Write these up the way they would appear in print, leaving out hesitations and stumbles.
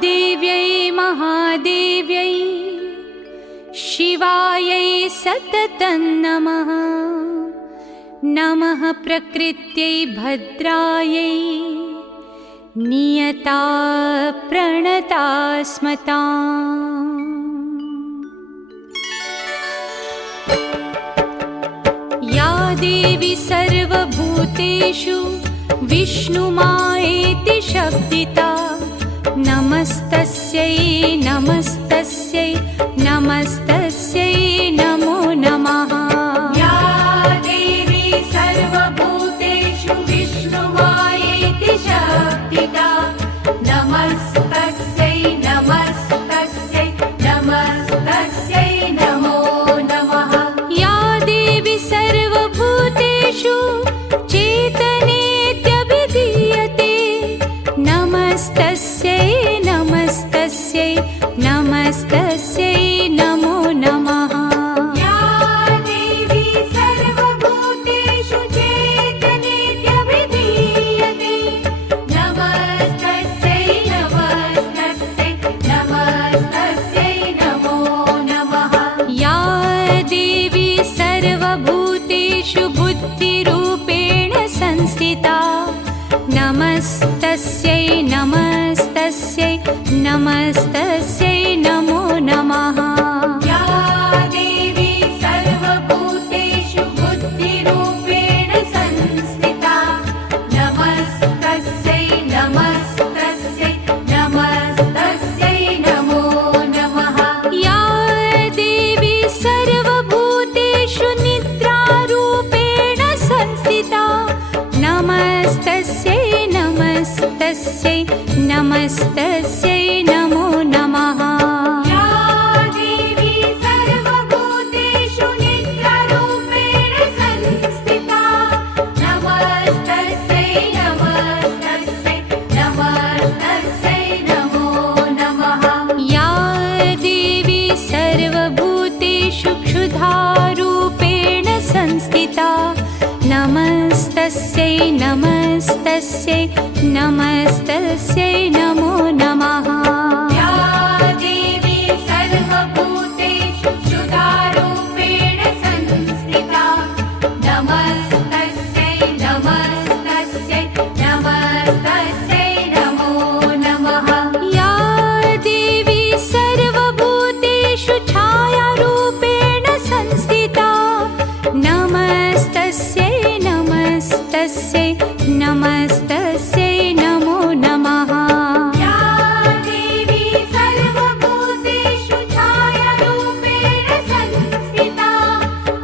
देव्यै महादेव्यै शिवायै सततं नमः। नमः प्रकृत्यै भद्रायै नियता प्रणता स्मताम्। या देवी सर्वभूतेषु विष्णुमायेति शब्दिता नमस्तस्यै नमस्तस्यै नमस्तस्यै नमो नमः। या देवी सर्वभूतेषु विष्णुमायेति शब्दिता नमस्तस्यै नमस्तस्यै नमस्तस्यै नमो नमः। या देवी सर्वभूतेषु चेतनेत्यभिधीयते नमस्तस्यै नमस्तस्यै नमस्तस्यै नमो नमः। या देवी सर्वभूतेषु चेतनेत्यभिधीयते नमस्तस्यै नमस्तस्यै नमस्तस्यै नमो नमः। या देवी सर्वभूतेषु बुद्धिरूपेण संस्थिता नमस्तस्यै नमस्तस्यै नमस्तस्यै नमो नमः। या देवी सर्वभूतेषु बुद्धिरूपेण संस्थिता नमस्तस्यै नमस्तस्यै नमस्तस्यै नमो नमः। या देवी सर्वभूतेषु निद्रारूपेण संस्थिता नमस्तस्यै नमस्तस्यै नमस्तस्यै नमो नमः। या देवी सर्वभूतेषु निद्रारूपेण संस्थिता नमस्तस्यै नमस्तस्यै नमस्तस्यै नमो नमः। या देवी सर्वभूतेषु क्षुधारूपेण संस्थिता नमस्तस्यै नमस्तस्यै नमस्तस्यै नमो नमः। या देवी सर्वभूतेषु क्षुधारूपेण संस्थिता नमस्तस्यै नमस्तस्यै नमस्तस्यै नमो नमः। या देवी सर्वभूतेषु छायारूपेण संस्थिता नमस्तस्यै नमस्तस्यै नमस्तस्यै नमो नमः। या देवी सर्वभूतेषु छायारूपेण संस्थिता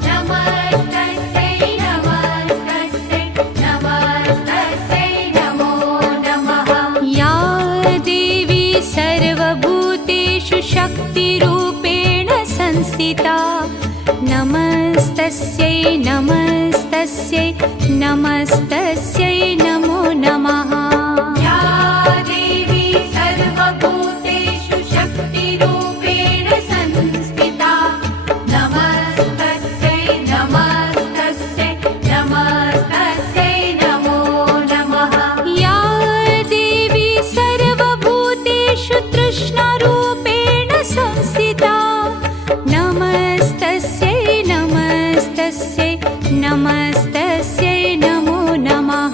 नमस्तस्यै नमस्तस्यै नमस्तस्यै नमो नमः। या देवी सर्वभूतेषु शक्तिरूपेण संस्थिता नमस्तस्यै नमस्तस्यै नमस्तस्यै नमो नमः। या देवी सर्वभूतेषु शक्तिरूपेण संस्थिता नमस्तस्यै नमस्तस्यै नमस्तस्यै नमो नमः। या देवी सर्वभूतेषु तृष्णारूपेण संस्थिता नमस्तस्यै नमस्तस्यै नमस्तस्यै नमो नमः।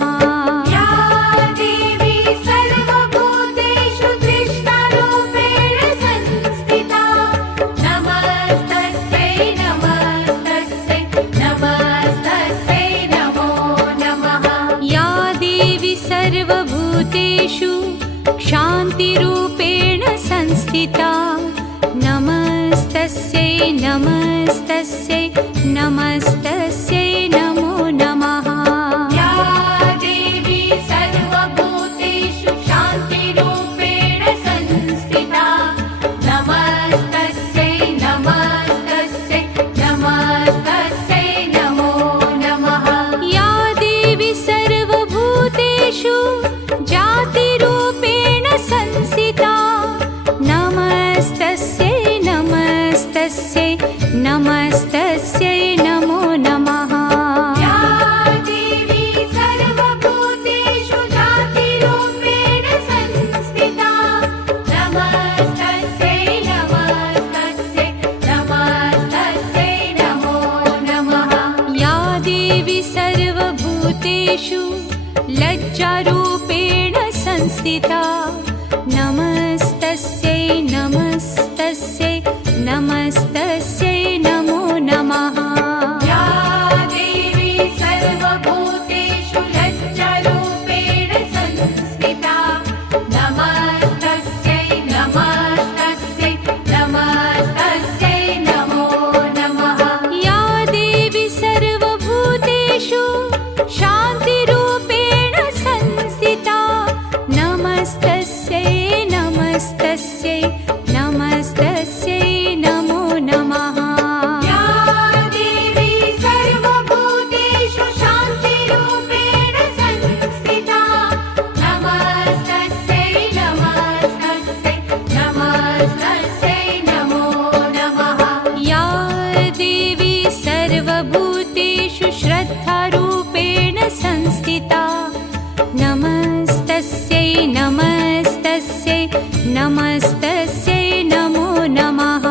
या देवी सर्वभूतेषु तृष्णारूपेण संस्थिता नमस्तस्यै नमस्तस्यै नमस्तस्यै नमो नमः। या देवी सर्वभूतेषु क्षान्तिरूपेण संस्थिता नमस्तस्यै नमस्तस्यै नमस्तस्यै नमो नमः। या देवी सर्वभूतेषु शान्तिरूपेण संस्थिता नमस्तस्यै नमस्तस्यै नमस्तस्यै नमो नमः। या देवी सर्वभूतेषु जातिरूपेण संस्थिता नमस्तस्यै नमस्तस्यै नमस्तस्यै नमो लज्जारूपेण संस्थिता नमस्तस्यै नमस्तस्यै नमस्तस्यै नमो नमः या देवी सर्वभूतेषु लज्जारूपेण संस्थिता नमस्तस्यै नमस्तस्यै नमस्तस्यै नमो नमः या देवी सर्वभूतेषु शान्तिरूपेण संस्थिता नमस्तस्यै नमस्तस्यै नमस्तस्यै नमो नमः या देवी सर्वभूतेषु शान्तिरूपेण संस्थिता नमस्तस्यै नमस्तस्यै नमस्तस्यै नमो नमः या देवी सर्वभूतेषु श्रद्धारूपेण संस्थिता नमस्तस्यै नमस्तस्यै नमस्तस्यै नमो नमः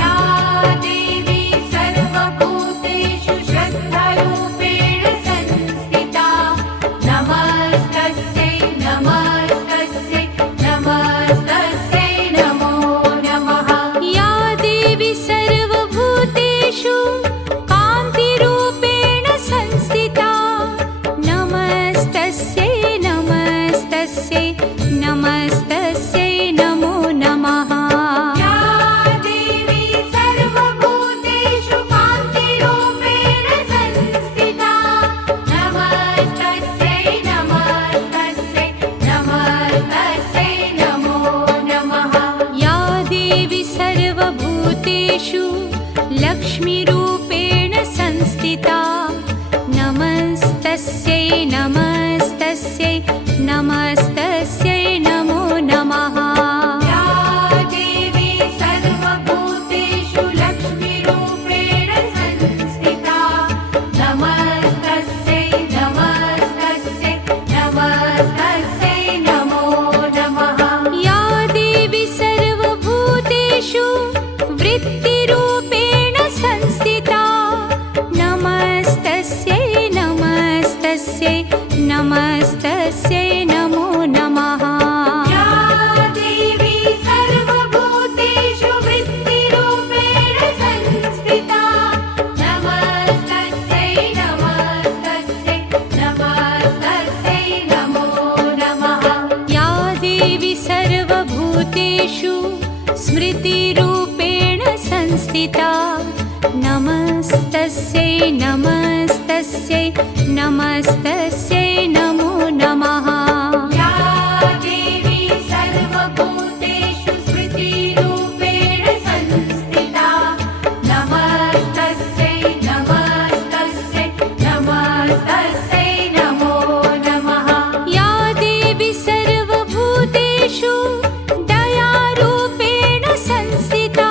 या देवी सर्वभूतेषु श्रद्धारूपेण संस्थिता नमस्तस्यै नमस्तस्यै नमस्तस्यै नमो नमः या देवी सर्वभूतेषु कान्तिरूपेण संस्थिता नमस्तस्यै नमस्तस्यै नमस्तस्यै नमो नमः या देवी सर्वभूतेषु कान्तिरूपेण संस्थिता नमस्तस्यै नमस्तस्यै नमस्तस्यै नमो नमः या देवी सर्वभूतेषु लक्ष्मीरूपेण संस्थिता नमस्तस्यै नमस्तस्यै नमस्तस्यै नमो नमः या देवी सर्वभूतेषु लक्ष्मीरूपेण संस्थिता नमस्तस्यै नमस्तस्यै नमस्तस्यै नमो नमः या देवी सर्वभूतेषु वृत्तिरूपेण संस्थिता नमस्तस्यै नमस्तस्यै नमस्तस्यै नमो नमः या देवी सर्वभूतेषु वृत्तिरूपेण संस्थिता नमस्तस्यै नमस्तस्यै नमस्तस्यै नमो नमः या देवी सर्वभूतेषु स्मृतिरूपेण संस्थिता नमस्तस्यै नमस्तस्यै नमस्तस्यै नमो नमः या देवी सर्वभूतेषु स्मृतिरूपेण संस्थिता नमस्तस्यै नमस्तस्यै नमस्तस्यै नमो नमः या देवी सर्वभूतेषु दयारूपेण संस्थिता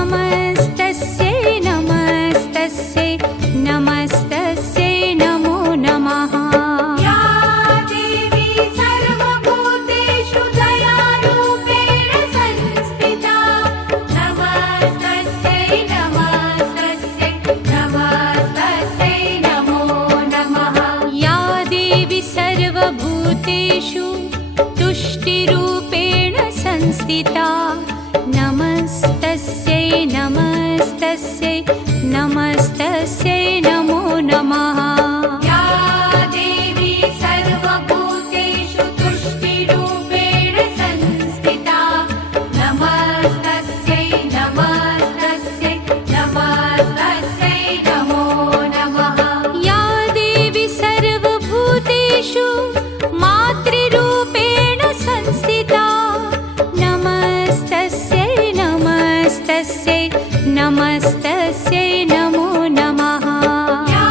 नमस्तस्यै नमस्तस्यै नमस्तस्यै नमो नमः या देवी सर्वभूतेषु दयारूपेण संस्थिता नमस्तस्यै नमस्तस्यै नमस्तस्यै नमो नमः या देवी सर्वभूतेषु तुष्टिरूपेण संस्थिता नमस्तस्यै नमस्तस्यै नमस्तस्यै नमो नमः या देवी सर्वभूतेषु तुष्टिरूपेण संस्थिता नमस्तस्यै नमस्तस्यै नमस्तस्यै नमो नमः या देवी सर्वभूतेषु मातृरूपेण संस्थिता नमस्तस्यै नमस्तस्यै नमस्तस्यै नमो नमः या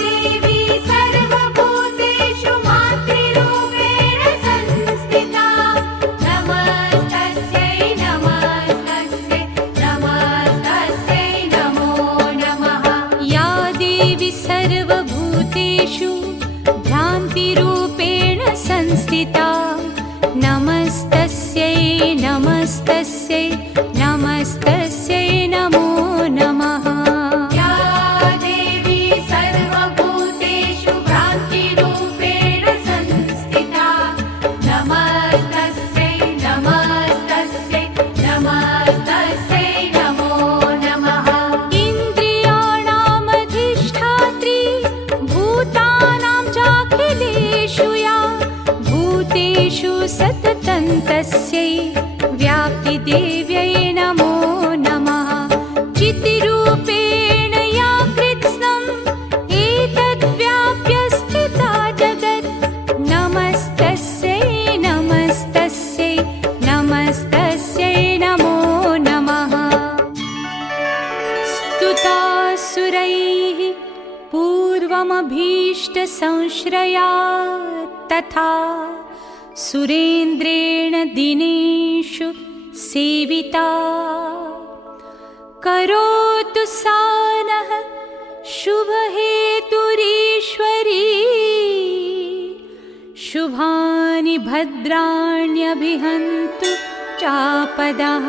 देवी सततं तस्यै व्याप्तिदेव्यै नमो नमः। चितिरूपेण या कृत्स्नम् एतद्व्याप्य स्थिता जगत् नमस्तस्यै नमस्तस्यै नमस्तस्यै नमो नमः। स्तुतासुरैः पूर्वमभीष्टसंश्रया तथा सुरेन्द्रेण दिनेषु सेविता करोतु सा नः शुभहेतुरीश्वरी शुभानि भद्राण्यभिहन्तु चापदः।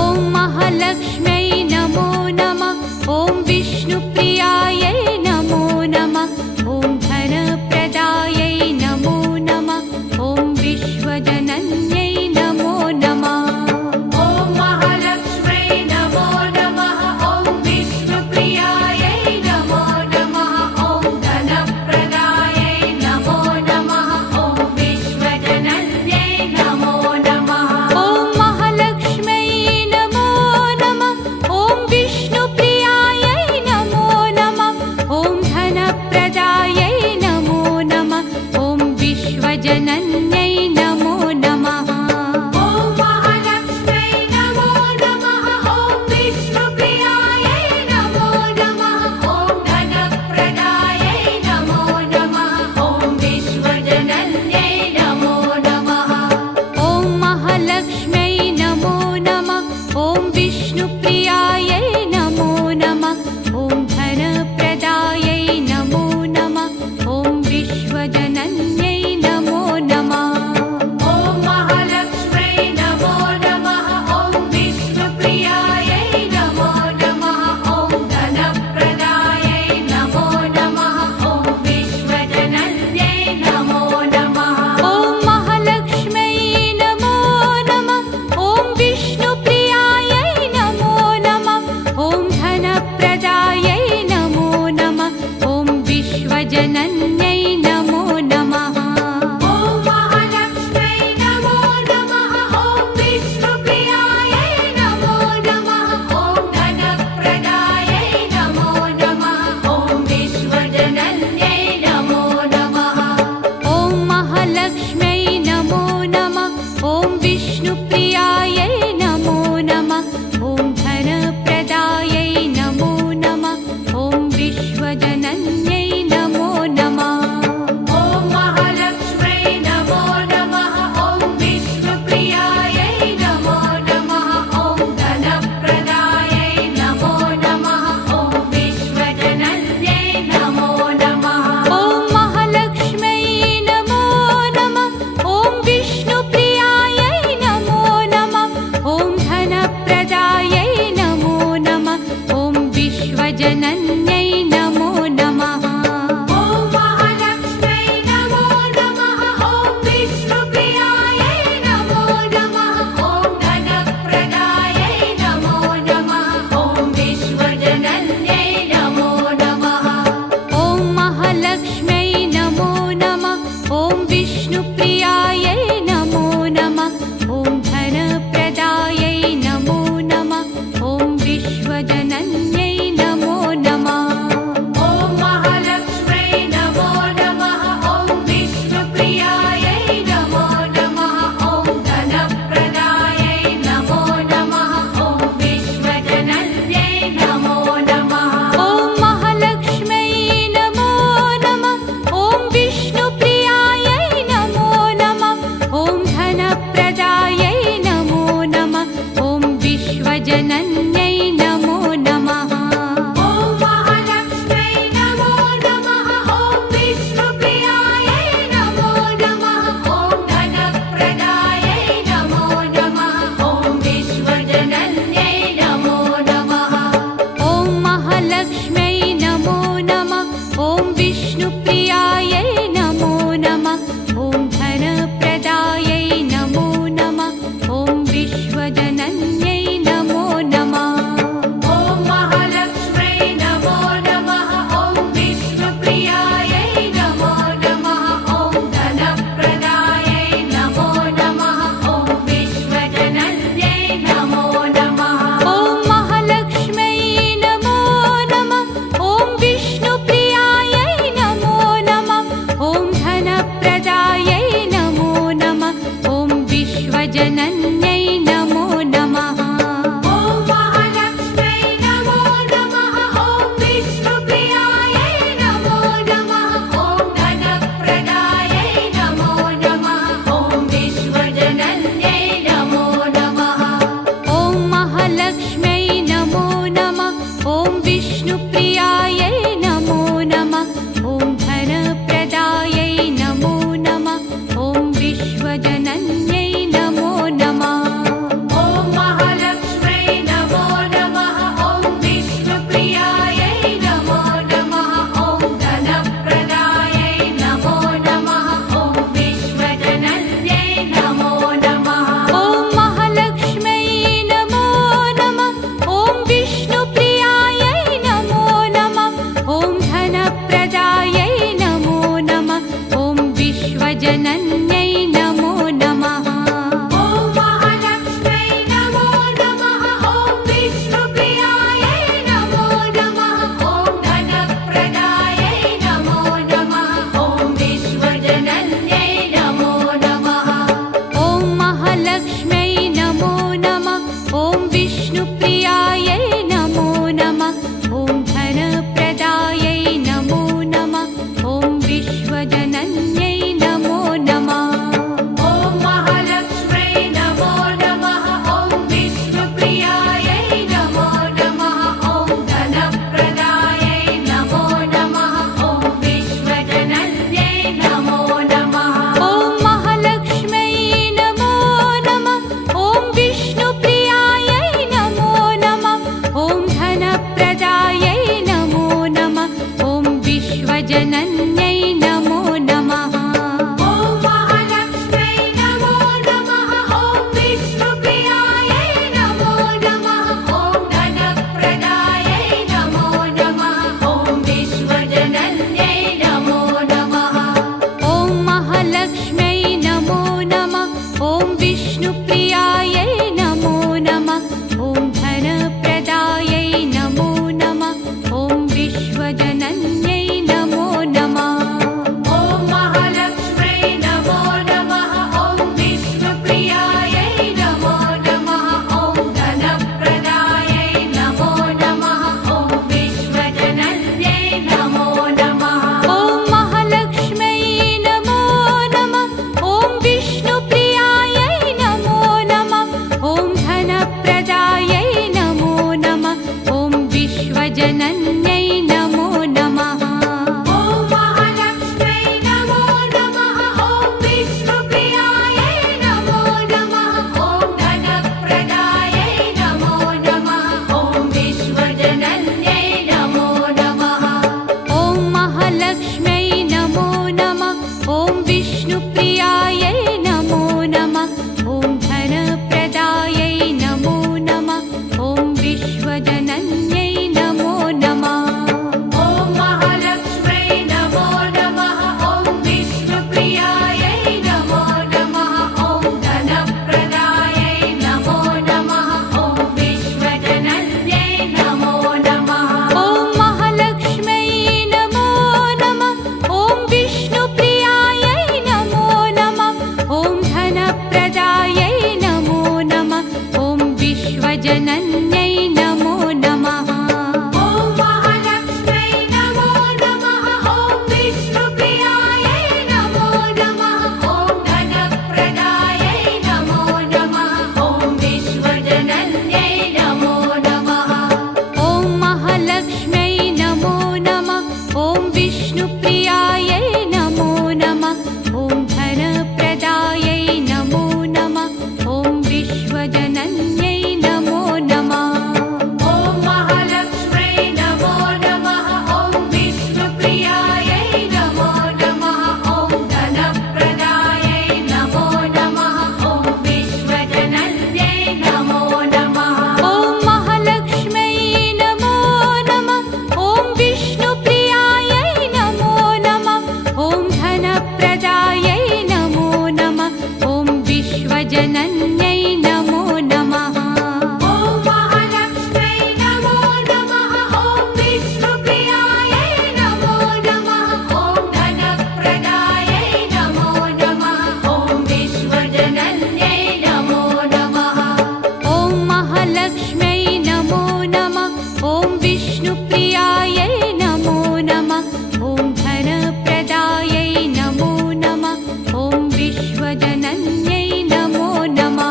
ॐ महालक्ष्म्यै नमो नमः। ॐ विष्णुप्रियायै नमो नमः। ॐ धनप्रदायै नमो नमः। ॐ विश्वजनन्यै नमो नमः। ॐ महालक्ष्म्यै नमो नमः। ॐ विष्णुप्रियायै नमो नमः। ॐ धनप्रदायै नमो नमः। ॐ विश्वजनन्यै नमो नमः। ॐ महालक्ष्म्यै नमो नमः। ॐ विष्णुप्रियायै नमो नमः। ॐ धनप्रदायै नमो नमः। ॐ विश्वजनन्यै नमो नमः। ॐ महालक्ष्म्यै नमो नमः। ॐ विष्णुप्रियायै नमो नमः। ॐ धनप्रदायै नमो नमः। ॐ विश्वजनन्यै नमो नमः। ॐ महालक्ष्म्यै नमो नमः। ॐ विष्णुप्रियायै नमो नमः। ॐ धनप्रदायै नमो नमः। ॐ विश्वजनन्यै नमो नमः। ॐ महालक्ष्म्यै नमो नमः। ॐ विष्णुप्रियायै नमो नमः। ॐ धनप्रदायै नमो नमः। ॐ विश्वजनन्यै नमो नमः। ॐ महालक्ष्म्यै नमो नमः। ॐ विष्णुप्रियायै नमो नमः। ॐ धनप्रदायै नमो नमः। ॐ विश्वजनन्यै नमो नमः। ॐ महालक्ष्म्यै नमो नमः। ॐ विष्णुप्रियायै नमो नमः। ॐ धनप्रदायै नमो नमः। ॐ विश्वजनन्यै नमो नमः। ॐ महालक्ष्म्यै नमो नमः। ॐ विष्णुप्रियायै नमो नमः। ॐ धनप्रदायै नमो नमः। ॐ विश्वजनन्यै नमो नमः। ॐ महालक्ष्म्यै नमो नमः। ॐ विष्णुप्रियायै नमो नमः। ॐ धनप्रदायै नमो नमः। ॐ विश्वजनन्यै नमो नमः। ॐ महालक्ष्म्यै नमो नमः। ॐ विष्णुप्रियायै नमो नमः। ॐ धनप्रदायै नमो नमः। ॐ विश्वजनन्यै नमो नमः। ॐ महालक्ष्म्यै नमो नमः। ॐ विष्णुप्रियायै नमो नमः। ॐ धनप्रदायै नमो नमः। ॐ विश्वजनन्यै नमो नमः। ॐ महालक्ष्म्यै नमो नमः। ॐ विष्णुप्रियायै नमो नमः। ॐ धनप्रदायै नमो नमः। ॐ विश्वजनन्यै नमो नमः। ॐ महालक्ष्म्यै नमो नमः। ॐ विष्णुप्रियायै नमो नमः। ॐ धनप्रदायै नमो नमः। ॐ विश्वजनन्यै नमो नमः। ॐ महालक्ष्म्यै नमो नमः। ॐ विष्णुप्रियायै नमो नमः। ॐ धनप्रदायै नमो नमः। ॐ विश्वजनन्यै नमो नमः। ॐ महालक्ष्म्यै नमो नमः। ॐ विष्णुप्रियायै नमो नमः। ॐ धनप्रदायै नमो नमः। ॐ विश्वजनन्यै नमो नमः। ॐ महालक्ष्म्यै नमो नमः। ॐ विष्णुप्रियायै नमो नमः। ॐ धनप्रदायै नमो नमः। ॐ विश्वजनन्यै नमो नमः। ॐ महालक्ष्म्यै नमो नमः। ॐ विष्णुप्रियायै नमो नमः। ॐ धन विश्वजनन्यै नमो नमः। ॐ महालक्ष्म्यै नमो नमः। ॐ विष्णुप्रियायै नमो नमः। ॐ धनप्रदायै नमो नमः। ॐ विश्वजनन्यै नमो नमः। ॐ महालक्ष्म्यै नमो नमः। ॐ विष्णुप्रियायै नमो नमः। ॐ धनप्रदायै नमो नमः। ॐ विश्वजनन्यै नमो नमः। ॐ महालक्ष्म्यै नमो नमः। ॐ विष्णुप्रियायै नमो नमः। ॐ धनप्रदायै नमो नमः। ॐ विश्वजनन्यै नमो नमः। ॐ महालक्ष्म्यै नमो नमः। ॐ विष्णुप्रियायै नमो नमः। ॐ धनप्रदायै नमो नमः। ॐ विश्वजनन्यै नमो नमः। ॐ महालक्ष्म्यै नमो नमः। ॐ विष्णुप्रियायै नमो नमः। ॐ धनप्रदायै नमो नमः। ॐ विश्वजनन्यै नमो नमः। ॐ महालक्ष्म्यै नमो नमः। ॐ विष्णुप्रियायै नमो नमः। ॐ धनप्रदायै नमो नमः। ॐ विश्वजनन्यै नमो नमः। ॐ महालक्ष्म्यै नमो नमः। ॐ विष्णुप्रियायै नमो नमः। ॐ धनप्रदायै नमो नमः। ॐ विश्वजनन्यै नमो नमः। ॐ महालक्ष्म्यै नमो नमः। ॐ विष्णुप्रियायै नमो नमः। ॐ धनप्रदायै नमो नमः। ॐ विश्वजनन्यै नमो नमः। ॐ महालक्ष्म्यै नमो नमः। ॐ विष्णुप्रियायै नमो नमः। ॐ धनप्रदायै नमो नमः। ॐ विश्वजनन्यै नमो नमः। ॐ महालक्ष्म्यै नमो नमः। ॐ विष्णुप्रियायै नमो नमः। ॐ धनप्रदायै नमो नमः। ॐ विश्वजनन्यै नमो नमः। ॐ महालक्ष्म्यै नमो नमः। ॐ विष्णुप्रियायै नमो नमः। ॐ धनप्रदायै नमो नमः। ॐ विश्वजनन्यै नमो नमः। ॐ महालक्ष्म्यै नमो नमः। ॐ विष्णुप्रियायै नमो नमः। ॐ धनप्रदायै नमो नमः। ॐ विश्वजनन्यै नमो नमः। ॐ महालक्ष्म्यै नमो नमः। ॐ विष्णुप्रियायै नमो नमः। ॐ धनप्रदायै नमो नमः। ॐ विश्वजनन्यै नमो नमः। ॐ महालक्ष्म्यै नमो नमः। ॐ विष्णुप्रियायै नमो नमः। ॐ धनप्रदायै नमो नमः। ॐ विश्वजनन्यै नमो नमः। ॐ महालक्ष्म्यै नमो नमः। ॐ विष्णुप्रियायै नमो नमः। ॐ धनप्रदायै नमो नमः। ॐ विश्वजनन्यै नमो नमः। ॐ महालक्ष्म्यै नमो नमः। ॐ विष्णुप्रियायै नमो नमः। ॐ धनप्रदायै नमो नमः। ॐ विश्वजनन्यै नमो नमः। ॐ महालक्ष्म्यै नमो नमः। ॐ विष्णुप्रियायै नमो नमः। ॐ धनप्रदायै नमो नमः। ॐ विश्वजनन्यै नमो नमः। ॐ महालक्ष्म्यै नमो नमः। ॐ विष्णुप्रियायै नमो नमः। ॐ धनप्रदायै नमो नमः। ॐ विश्वजनन्यै नमो नमः।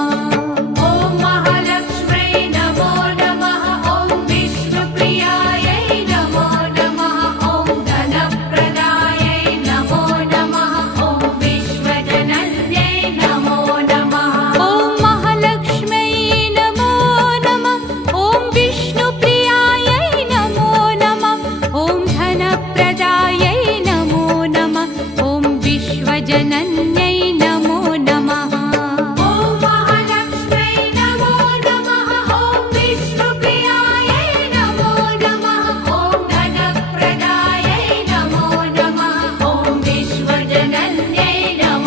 ॐ महालक्ष्म्यै नमो नमः। ॐ विष्णुप्रियायै नमो नमः। ॐ धनप्रदायै नमो नमः। ॐ विश्वजनन्यै नमो नमः। ॐ महालक्ष्म्यै नमो नमः। ॐ विष्णुप्रियायै नमो नमः। ॐ धनप्रदायै नमो नमः। ॐ विश्वजनन्यै नमो नमः। ॐ महालक्ष्म्यै नमो नमः। ॐ विष्णुप्रियायै नमो नमः। ॐ धनप्रदायै नमो नमः। ॐ विश्वजनन्यै नमो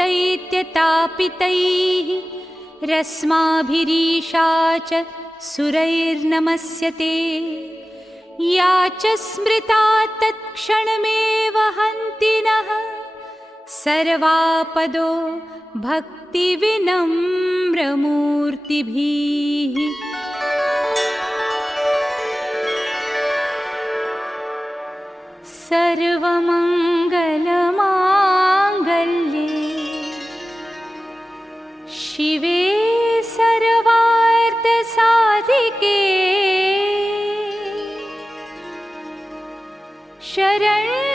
दैत्यतापितैः रस्माभिरीशा च सुरैर्नमस्यते या च स्मृता तत्क्षणमेव हन्ति नः सर्वापदो भक्तिविनम्रमूर्तिभिः। सर्वमङ्गलमाङ्गल्ये शिवे सर्वार्थसाधिके शरण्ये